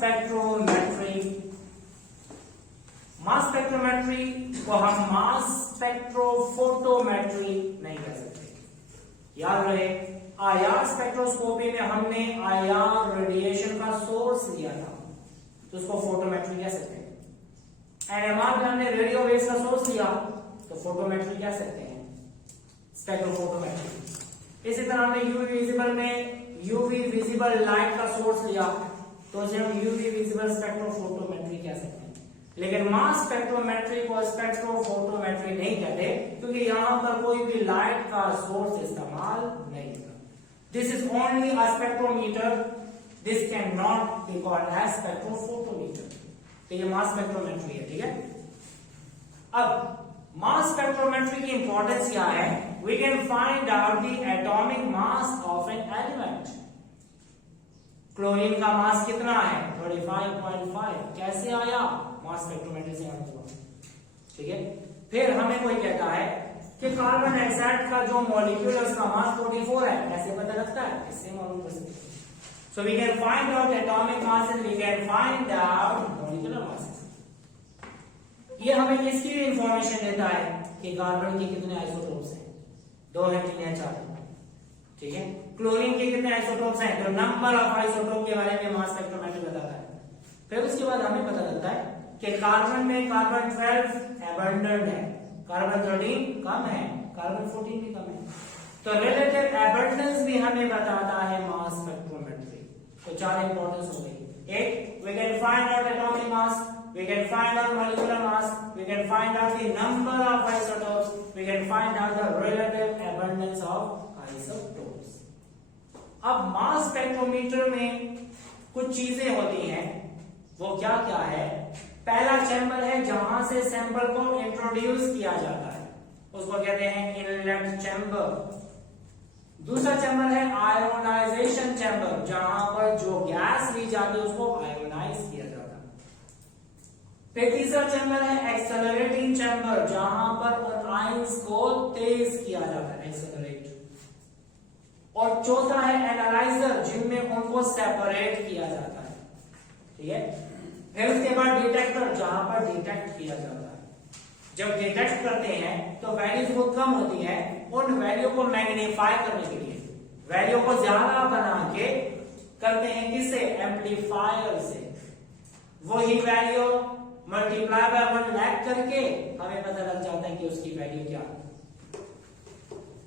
Spectrometry, mass spectrometry को हम मास spectrophotometry नहीं कह सकते। याद रहे, आईआर स्पेक्ट्रोस्कोपी में हमने आईआर रेडिएशन का सोर्स लिया था, तो उसको फोटोमेट्री कह सकते हैं। एनएमआर में हमने रेडियो वेव्स का सोर्स लिया, तो फोटोमेट्री कह सकते हैं, स्पेक्ट्रोफोटोमेट्री। इसी तरह हमने यूवी विजिबल में यूवी विजिबल लाइट का सोर्स लिया, तो उसे हम यूवी विजिबल स्पेक्ट्रोफोटोमेट्री कह सकते हैं। लेकिन मास स्पेक्ट्रोमेट्री को स्पेक्ट्रोफोटोमेट्री नहीं कहते, क्योंकि यहां पर कोई भी लाइट का सोर्स इस्तेमाल नहीं होता। This is only a spectrometer, this can not be called as spectrophotometer. तो ये मास स्पेक्ट्रोमेट्री है, ठीक है। अब मास स्पेक्ट्रोमेट्री की इंपॉर्टेंस क्या है? We can find out the atomic mass of an element. Chlorine का मास कितना है? 35.5। कैसे आया? मास स्पेक्ट्रोमेट्री से आया हुआ, ठीक है। फिर हमें कोई कहता है कि कार्बन डाइऑक्साइड का जो मॉलिक्यूल है उसका मास 44 है, कैसे पता लगता है? इससे मालूम कर सकते हैं। So we can find out atomic mass and we can find out molecular masses. ये हमें किसकी इंफॉर्मेशन देता है कि कार्बन के कितने आइसोटोप्स हैं? 2 है, 3 है, 4 है, ठीक है। क्लोरीन के कितने आइसोटोप्स हैं? तो नंबर ऑफ आइसोटोप के बारे में मास स्पेक्ट्रोमेट्री बताता है। फिर उसके बाद हमें पता लगता है कि कार्बन में कार्बन 12 एबंडेंट है, कार्बन 13 कम है, कार्बन 14 भी कम है। तो रिलेटिव एबंडेंस भी हमें बताता है मास स्पेक्ट्रोमेट्री। तो 4 इंपॉर्टेंस हो गई। एक, we can find out atomic mass, we can find out molecular mass, we can find out the number of isotopes, we can find out the relative abundance of isotopes. अब मास spectrometer में कुछ चीजें होती हैं, वो क्या क्या है? पहला चैम्बर है जहां से सैंपल को इंट्रोड्यूस किया जाता है, उसको कहते हैं इनलेट चैम्बर। दूसरा चैम्बर है आयोनाइजेशन चैम्बर, जहां पर जो गैस ली जाती है उसको आयोनाइज किया जाता है। फिर तीसरा चैम्बर है एक्सेलरेटिंग चैम्बर, जहां पर उन आयंस को तेज किया जाता है, एक्सेलरेट। और चौथा है एनालाइजर, जिनमें उनको सेपरेट किया जाता है, ठीक है। फिर उसके बाद डिटेक्टर, जहां पर डिटेक्ट किया जाता है। जब डिटेक्ट करते हैं तो वैल्यूज बहुत कम होती है, उन वैल्यू को मैग्नीफाई करने के लिए वैल्यू को ज्यादा बना के करते हैं, किससे? एम्पलीफायर से। वही वैल्यू मल्टीप्लाई बाय 1 लाख करके हमें पता लग जाता है कि उसकी वैल्यू क्या है।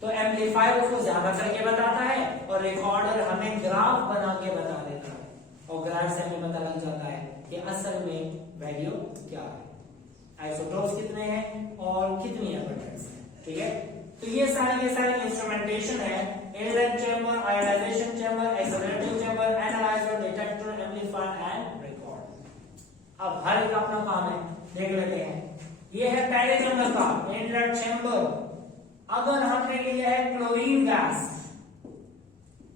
तो एम्पलीफायर उसको ज्यादा करके बताता है और रिकॉर्डर हमें ग्राफ बना के बता देता है, और ग्राफ से हमें पता लग जाता है कि असल में वैल्यू क्या है, आइसोटोप्स कितने हैं और कितनी एबंडेंस है, ठीक है। तो ये सारे इंस्ट्रूमेंटेशन है, inlet chamber, ionisation chamber, accelerating chamber, analyser, detector, amplifier and अब हर एक अपना काम है, देख लेते हैं। ये है पहले चैम्बर का इनलेट चैम्बर। अगर हमने लिया है क्लोरीन गैस,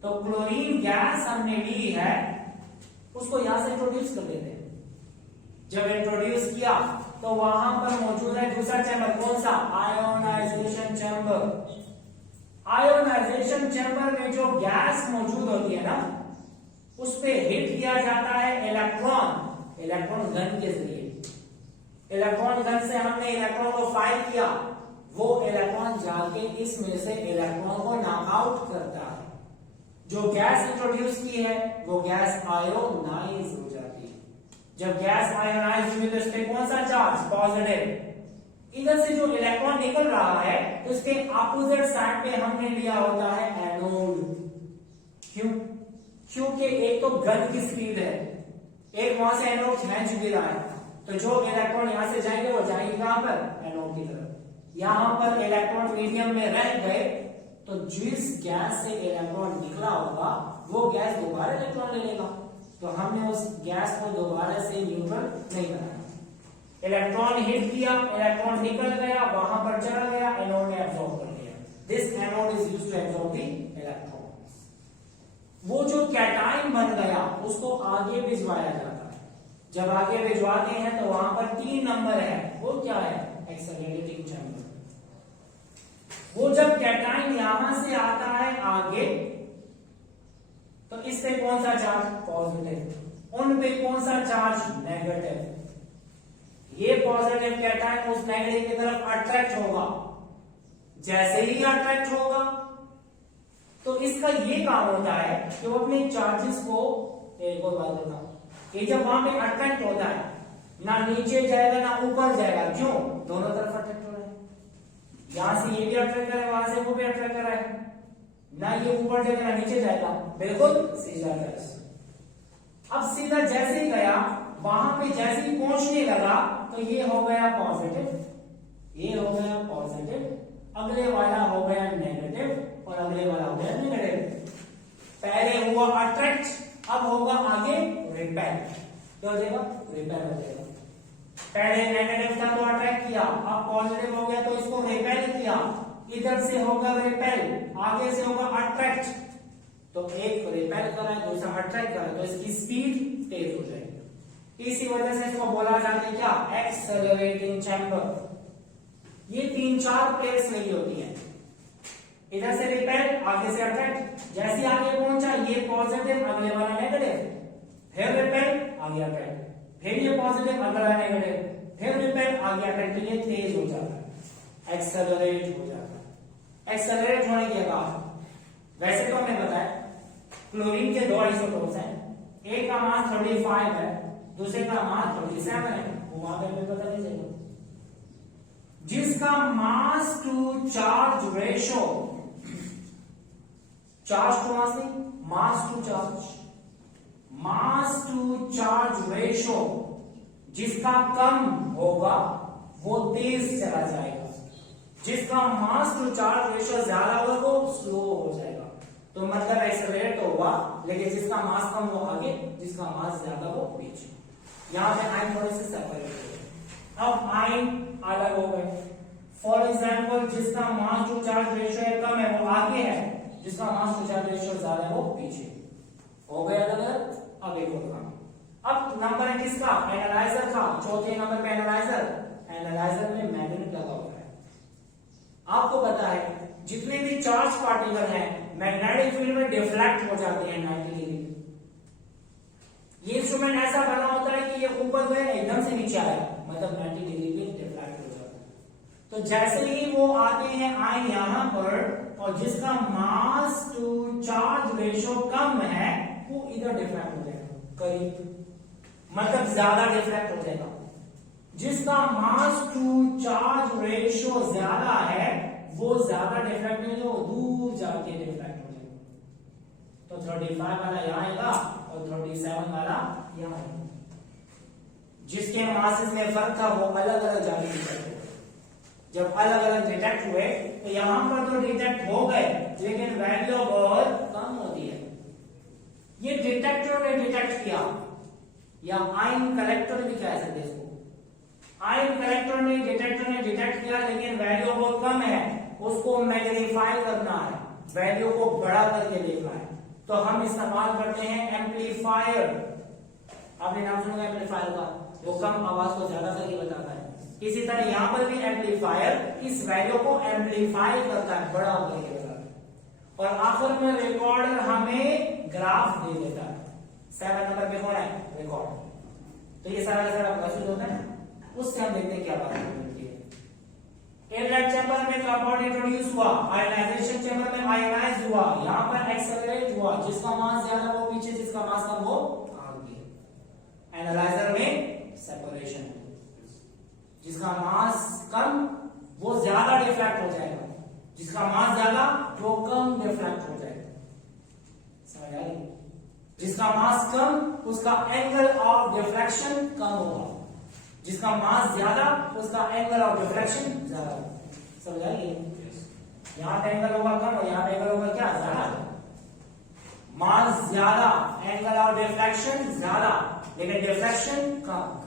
तो क्लोरीन गैस हमने ली है, उसको यहां से इंट्रोड्यूस कर देते हैं। जब इंट्रोड्यूस किया तो वहां पर मौजूद है दूसरा चैम्बर, कौन सा? Ionisation chamber. आयोनाइजेशन चैम्बर में जो गैस मौजूद होती है ना, उस पे हिट किया जाता है इलेक्ट्रॉन, इलेक्ट्रॉन गन के जरिए। इलेक्ट्रॉन गन से हमने इलेक्ट्रॉन को फायर किया, वो इलेक्ट्रॉन जाके इसमें से इलेक्ट्रॉन को नॉकआउट करता है। जो गैस इंट्रोड्यूस की है वो गैस आयोनाइज हो जाती है। जब गैस आयोनाइज हुई तो इस पे कौन सा चार्ज? पॉजिटिव। इधर से जो इलेक्ट्रॉन निकल रहा है उसके अपोजिट साइड पे हमने लिया होता है एनोड। क्यों? क्योंकि एक तो गन की स्पीड है, एक वहां से एनोड खींच भी रहा है, तो जो इलेक्ट्रॉन यहां से जाएंगे वो जाएंगे कहां पर? एनोड की तरफ। यहां पर इलेक्ट्रॉन मीडियम में रह गए तो जिस गैस से इलेक्ट्रॉन निकला होगा वो गैस दोबारा इलेक्ट्रॉन ले लेगा, तो हमने उस गैस को दोबारा से न्यूट्रल नहीं बनाया। इलेक्ट्रॉन हिट किया, इलेक्ट्रॉन निकल गया, वहां पर चला गया, एनोड ने एब्सॉर्ब कर लिया। This anode is used to absorb the electron. वो जो कैटाइन बन गया उसको आगे भिजवाया जाता है। जब आगे भिजवाते हैं तो वहां पर 3 नंबर है, वो क्या है? Accelerating chamber. वो जब कैटाइन यहां से आता है आगे, तो इससे कौन सा चार्ज? पॉजिटिव। उन पे कौन सा चार्ज? नेगेटिव। ये पॉजिटिव कैटायन उस नेगेटिव की तरफ अट्रैक्ट होगा। जैसे ही अट्रैक्ट होगा तो इसका ये काम होता है कि वो अपने चार्जेस को, एक और बात बताऊं, कि जब वहां पे अट्रैक्ट होता है ना नीचे जाएगा ना ऊपर जाएगा। क्यों? दोनों तरफ अट्रैक्ट हो रहा है। यहां से ये भी अट्रैक्ट कर रहा है, वहां से वो भी अट्रैक्ट कर रहा है। ना ये ऊपर जाएगा ना नीचे जाएगा, बिल्कुल सीधा जाएगा। अब सीधा जैसे ही गया वहां पे जैसे ही पहुंचने लगा तो ये हो गया पॉजिटिव, ये हो गया पॉजिटिव, अगले वाला हो गया नेगेटिव और अगले वाला हो गया नेगेटिव। पहले हुआ अट्रैक्ट, अब होगा आगे रिपेल। क्या हो जाएगा? रिपेल हो जाएगा। पहले नेगेटिव था तो अट्रैक्ट किया, अब पॉजिटिव हो गया तो इसको रिपेल किया। इधर से होगा रिपेल, आगे से होगा अट्रैक्ट। तो एक रिपेल कर रहा है, दूसरा अट्रैक्ट कर रहा है, तो इसकी स्पीड तेज हो जाएगी। इसी वजह से इसको बोला जाता है क्या? Accelerating chamber. ये 3-4 प्लेट्स लगी होती है, इधर से रिपेल, आगे से अट्रैक्ट। जैसे आगे पहुंचा ये पॉजिटिव, अगले वाला नेगेटिव, फिर रिपेल, आगे अट्रैक्ट, फिर ये पॉजिटिव, अगला नेगेटिव, फिर रिपेल, आगे अट्रैक्ट। ये तेज हो जाता है, एक्सेलरेट हो जाता है। एक्सेलरेट होने के बाद वैसे तो हमने बताया क्लोरीन के 2 आइसोटोप्स हैं, एक का मास 35 है, दूसरे का मास 37 है। वो वहां पे पता नहीं चलेगा। जिसका mass to charge ratio, charge to mass नहीं, mass to charge, mass to charge ratio जिसका कम होगा वो तेज चला जाएगा, जिसका मास टू चार्ज रेशो ज्यादा होगा वो स्लो हो जाएगा। तो मतलब एक्सेलरेट होगा, लेकिन जिसका मास कम वो आगे, जिसका मास ज्यादा वो पीछे। यहां पे आयन थोड़े से सेपरेट हो गए। अब आयन अलग हो गए। फॉर एग्जाम्पल जिसका मास टू चार्ज रेशियो है कम है वो आगे है, जिसका मास टू चार्ज रेशियो ज्यादा है वो पीछे। हो गया अलग। अब एक और काम, अब नंबर है किसका? एनालाइजर का। चौथे नंबर पे एनालाइजर। एनालाइजर में मैग्नेट लगा हुआ है। आपको पता है जितने भी चार्ज पार्टिकल हैं मैग्नेटिक फील्ड में डिफ्लेक्ट हो जाते हैं 90 डिग्री। ये इंस्ट्रूमेंट ऐसा बना होता है कि ये ऊपर गए एकदम से नीचे आया, मतलब 90 डिग्री पे डिफ्लेक्ट हो जाता है। तो जैसे ही वो आते हैं आयन यहां पर, और जिसका मास टू चार्ज रेशियो कम है वो इधर डिफ्लेक्ट हो जाएगा करीब, मतलब ज्यादा डिफ्लेक्ट हो जाएगा। जिसका मास टू चार्ज रेशियो ज्यादा है वो ज्यादा डिफ्लेक्ट नहीं, जो दूर जाके डिफ्लेक्ट हो जाएगा। तो 35 वाला यहां आएगा और 37 वाला यहां आएगा। जिसके मासेस में फर्क था वो अलग अलग जाके डिटेक्ट हुए। जब अलग अलग डिटेक्ट हुए तो यहां पर तो डिटेक्ट हो गए, लेकिन वैल्यू बहुत कम होती है। ये डिटेक्टर ने डिटेक्ट किया, या आयन कलेक्टर भी कह सकते हैं इसको। आयन कलेक्टर ने डिटेक्टर ने डिटेक्ट किया, लेकिन वैल्यू बहुत कम है, उसको मैग्नीफाई करना है, वैल्यू को बड़ा करके देखना है। तो हम इस्तेमाल करते हैं एम्पलीफायर। आपने नाम सुना एम्पलीफायर का? वो कम आवाज को ज्यादा करके बताता है। इसी तरह यहां पर भी एम्पलीफायर इस वैल्यू को एम्पलीफाई करता है, बड़ा करके बताता है। और आखिर में रिकॉर्डर हमें ग्राफ दे देता है। 7 नंबर पे कौन है? रिकॉर्ड। तो ये सारा का सारा प्रोसेस होता है, उससे हम देखते हैं क्या बात होती है। इनलेट चैम्बर में कार्बन इंट्रोड्यूस हुआ, आयनाइजेशन चैम्बर में आयनाइज हुआ, यहां पर एक्सेलरेट हुआ, जिसका मास ज्यादा वो पीछे, जिसका मास कम वो आगे। एनालाइजर में सेपरेशन, जिसका मास कम वो ज्यादा डिफ्लेक्ट हो जाएगा, जिसका मास ज्यादा वो कम डिफ्लेक्ट हो जाएगा। समझ आ रही? जिसका मास कम उसका एंगल ऑफ डिफ्लेक्शन कम होगा, जिसका मास ज्यादा उसका एंगल ऑफ डिफ्लेक्शन ज्यादा होगा। समझ आ रही है? यहां पे एंगल होगा कम और यहां पे एंगल होगा क्या? ज्यादा। मास ज्यादा, एंगल ऑफ डिफ्लेक्शन ज्यादा, लेकिन डिफ्लेक्शन कम।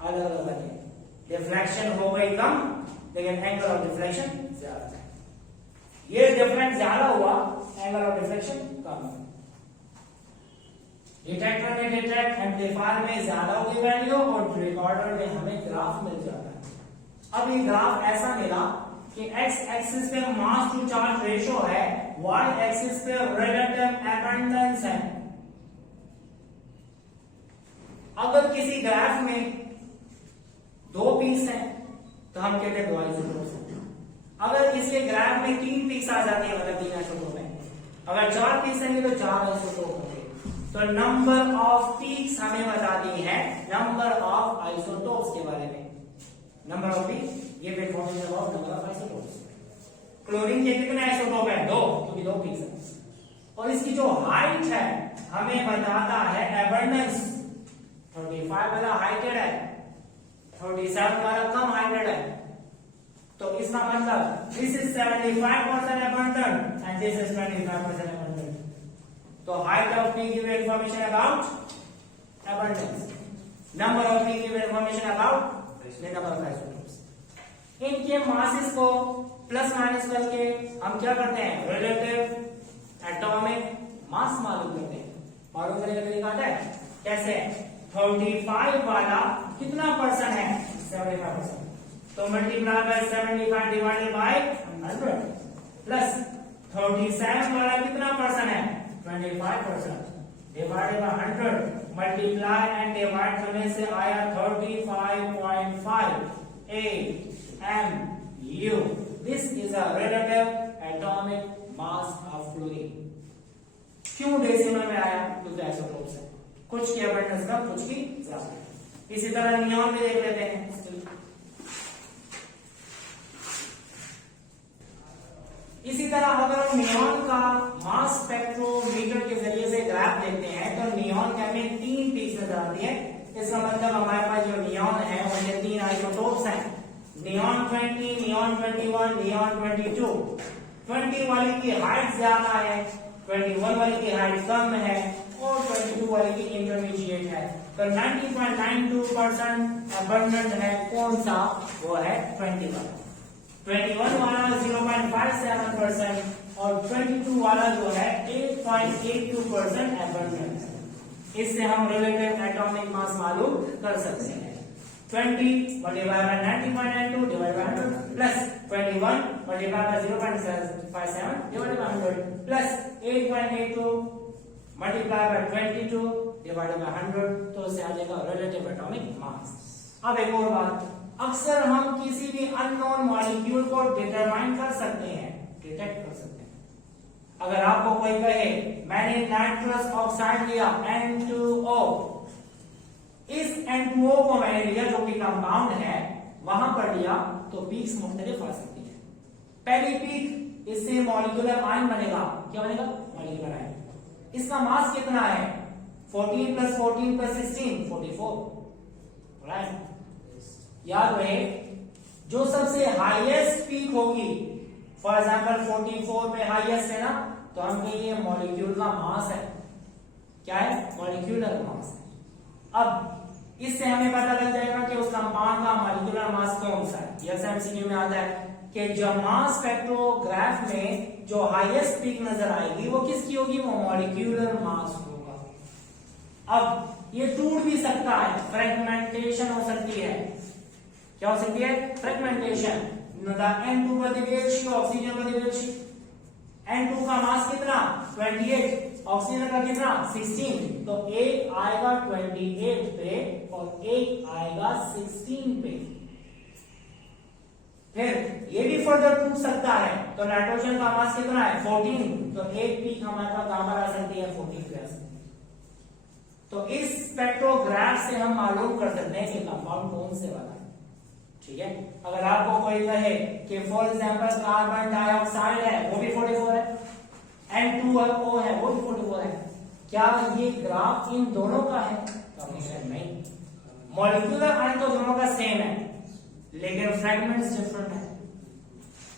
अलग अलग है, डिफ्लेक्शन हो गई कम लेकिन एंगल ऑफ डिफ्लेक्शन ज्यादा। ये डिफरेंस ज्यादा हुआ, angle of deflection come. Detector में डिटेक्ट, एम्पलीफायर में ज्यादा होगी वैल्यू और रिकॉर्डर में हमें ग्राफ मिल जाता है। अब ये ग्राफ ऐसा मिला कि एक्स एक्सिस पे मास टू चार्ज रेशियो है, वाई एक्सिस पे रिलेटिव अबंडेंस है। अगर किसी ग्राफ में 2 पीक्स हैं तो हम कहते हैं 2 आइसोटोप्स। अगर इसके ग्राफ में 3 पीक्स आ जाती है मतलब 3 आइसोटोप है, अगर 4 पीक्स हैं तो 4 आइसोटोप होंगे। तो नंबर ऑफ पीक्स हमें बता दी है नंबर ऑफ आइसोटोप्स के बारे में। नंबर ऑफ पीक्स ये information about number of isotopes. Chlorine के कितने आइसोटोप है? 2, क्योंकि 2 पीक्स है। और इसकी जो हाइट है हमें बताता है एबंडेंस। 35 वाला हाइटेड है, 37 वाला कम हाइटेड है। तो इसका मतलब this is 75% abundant and this is 25% abundant. तो height of peak give information about abundance. Number of peak give information about the number of isotopes. इनके masses को प्लस माइनस करके हम क्या करते हैं? रिलेटिव एटॉमिक मास मालूम करते हैं। मालूम करने का तरीका आता है कैसे? 35 वाला कितना परसेंट है? 75%। तो multiply by 75 divided by 100 plus 37 वाला कितना परसेंट है? 25% divided by 100 multiply and divide करने से आया 35.5 AMU। This is a relative atomic mass of chlorine. क्यों डेसिमल में आया? क्योंकि आइसोटोप्स है, कुछ की अबंडेंस कम कुछ की ज्यादा। इसी तरह नियॉन भी देख लेते हैं। इसी तरह अगर हम नियॉन का मास स्पेक्ट्रोमीटर के जरिए से ग्राफ देखते हैं तो नियॉन के हमें 3 पीक्स नजर आती है। इसका मतलब हमारे पास जो नियॉन है उनके 3 आइसोटोप्स हैं, नियॉन 20, नियॉन 21, नियॉन 22। 20 वाली की हाइट ज्यादा है, 21 वाली की हाइट कम है और 22 वाली की इंटरमीडिएट है। तो 90.92% अबंडेंट है कौन सा? वो है 20 वाला। 21 वाला 0.57% और 22 वाला जो है 8.82% अबंडेंट है। इससे हम रिलेटिव एटॉमिक मास मालूम कर सकते हैं। 20 multiply by 90.92 divide by 100 plus 21 multiply by 0.57 divide by 100 plus 8.82 multiply by 22 divide by 100। तो इससे आ जाएगा रिलेटिव एटॉमिक मास। अब एक और बात, अक्सर हम किसी भी अननोन मॉलिक्यूल को डिटरमाइन कर सकते हैं, डिटेक्ट कर सकते हैं। अगर आपको कोई कहे मैंने नाइट्रस ऑक्साइड लिया N2O, इस N2O को मैंने लिया जो कि कंपाउंड है वहां पर लिया, तो पीक्स मुख्तलिफ आ सकती है। पहली पीक, इससे मॉलिक्यूलर आयन बनेगा। क्या बनेगा? Molecular ion. इसका मास कितना है? 14 प्लस 14 प्लस 16 44, राइट? याद रहे जो सबसे हाईएस्ट पीक होगी, फॉर एग्जांपल 44 पे हाईएस्ट है ना, तो हम कहेंगे मॉलिक्यूल का मास है। क्या है? मॉलिक्यूलर मास है। अब इससे हमें पता लग जाएगा कि उस कंपाउंड का मॉलिक्यूलर मास कौन सा है। ये एमसीक्यू में आता है कि जो मास स्पेक्ट्रोग्राफ में जो हाईएस्ट पीक नजर आएगी वो किसकी होगी? वो मॉलिक्यूलर मास होगा। अब ये टूट भी सकता है, फ्रेगमेंटेशन हो सकती है। क्या हो सकती है? फ्रेगमेंटेशन। N2 पर दिवेश, ऑक्सीजन पर दिवेश। N2 का मास कितना? 28, ऑक्सीजन का कितना? 16। तो एक आएगा 28 पे और एक आएगा 16 पे। फिर ये भी फर्दर टूट सकता है। तो नाइट्रोजन का मास कितना है? 14। तो एक पीक हमारे पास कहां पर आ सकती है? 14 पे आ सकती है। तो इस स्पेक्ट्रोग्राफ से हम मालूम कर सकते हैं कि कंपाउंड कौन से वाला है। ठीक है? अगर आपको कोई कहे कि फॉर एग्जांपल कार्बन डाइऑक्साइड है, वो भी 44 है, N2O है, वो भी 44 है, क्या ये ग्राफ इन दोनों का है? नहीं। मॉलिक्यूलर आयन तो दोनों का सेम है, लेकिन फ्रेगमेंट्स डिफरेंट है।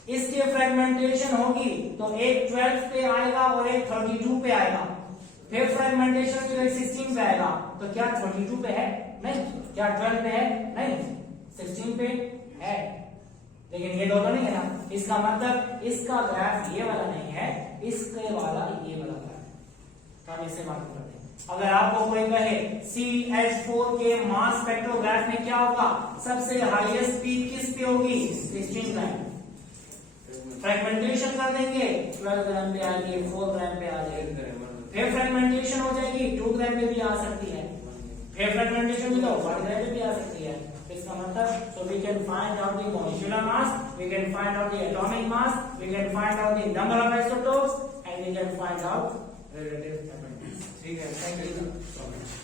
इसके फ्रेगमेंटेशन होगी तो एक 12 पे आएगा और एक 32 पे आएगा। फिर फ्रेगमेंटेशन तो एक 16 पे आएगा। तो क्या 32 पे है? नहीं। क्या 12 पे है? नहीं। 16 पे है, लेकिन ये दोनों नहीं है ना। इसका मतलब इसका ग्राफ ये वाला नहीं है, इसके वाला ये वाला ग्राफ है। तो हम इसे मालूम करते हैं। अगर आपको कोई कहे CH4 के मास स्पेक्ट्रोग्राफ में क्या होगा? सबसे हाईएस्ट पीक किस पे होगी? 16 ग्राम। फ्रेगमेंटेशन कर देंगे, 12 ग्राम पे आ जाएगी, 4 ग्राम पे आ जाएगी। फिर फ्रेगमेंटेशन हो जाएगी, 2 ग्राम पे भी आ सकती है। ए फ्रेगमेंटेशन भी तो वर्ड ग्रेविटी भी आ सकती है। इसका मतलब so we can find out the molecular mass, we can find out the atomic mass, we can find out the number of isotopes and we can find out relative abundance. ठीक है, thank you so much.